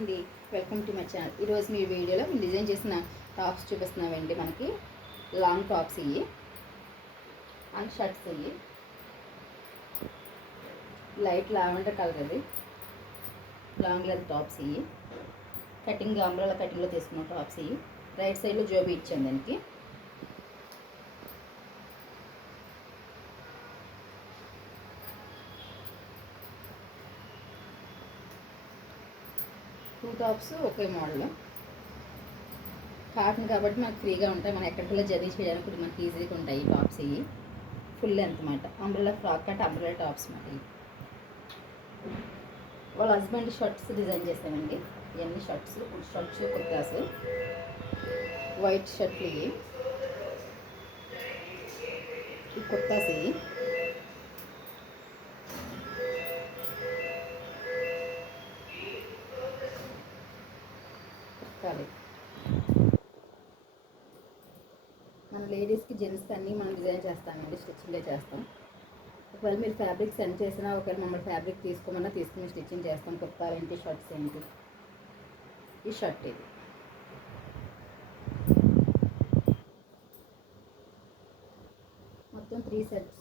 అండి, welcome to my channel. ఈరోజు మీ వీడియోలో మేము డిజైన్ చేసిన టాప్స్ చూపిస్తున్నామండి. మనకి లాంగ్ టాప్స్ ఇవి అండ్ షర్ట్స్ ఇవి లైట్ లావెండర్ కలర్ అది లాంగ్ లెంత్ టాప్స్ ఇవి కటింగ్ అంబ్రెల్లా కటింగ్లో తీసుకున్న టాప్స్ ఇవి రైట్ సైడ్లో జోబీ ఇచ్చాం దానికి. టూ టాప్స్ ఒకే మోడల్ కాటన్ కాబట్టి మనకు ఫ్రీగా ఉంటాయి. మనం ఎక్కడికల్లా జర్నీ చేయడానికి కూడా మనకి ఈజీగా ఉంటాయి. ఈ టాప్స్ ఇవి ఫుల్ లెంత్ అన్నమాట. Umbrella frock cut umbrella tops అన్నమాట. ఇవి వాళ్ళ హస్బెండ్ షర్ట్స్ డిజైన్ చేస్తామండి. ఇవన్నీ షర్ట్స్ కుర్తాస్ వైట్ షర్ట్లు ఇవి కుర్తాస్ ఇవి మన లేడీస్కి జెంట్స్కి అన్నీ మనం డిజైన్ చేస్తామండి. స్టిచ్చింగే చేస్తాం. ఒకవేళ మీరు ఫ్యాబ్రిక్ సెండ్ చేసినా ఒకవేళ మమ్మల్ని ఫ్యాబ్రిక్ తీసుకోమన్నా తీసుకుని స్టిచ్చింగ్ చేస్తాం. కుర్తాలు ఏంటి షర్ట్స్ ఏంటి. ఈ షర్ట్ ఇది మొత్తం 3 సెట్స్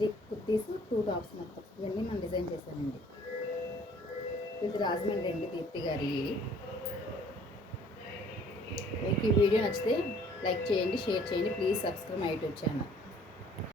3 కుర్తీస్ 2 టాప్స్ మొత్తం ఇవన్నీ మనం డిజైన్ చేశామండి. ఇది రాజమండ్రి అండి, దీప్తి గారి. మీకు ఈ వీడియో నచ్చితే లైక్ చేయండి, షేర్ చేయండి. Please subscribe my YouTube channel.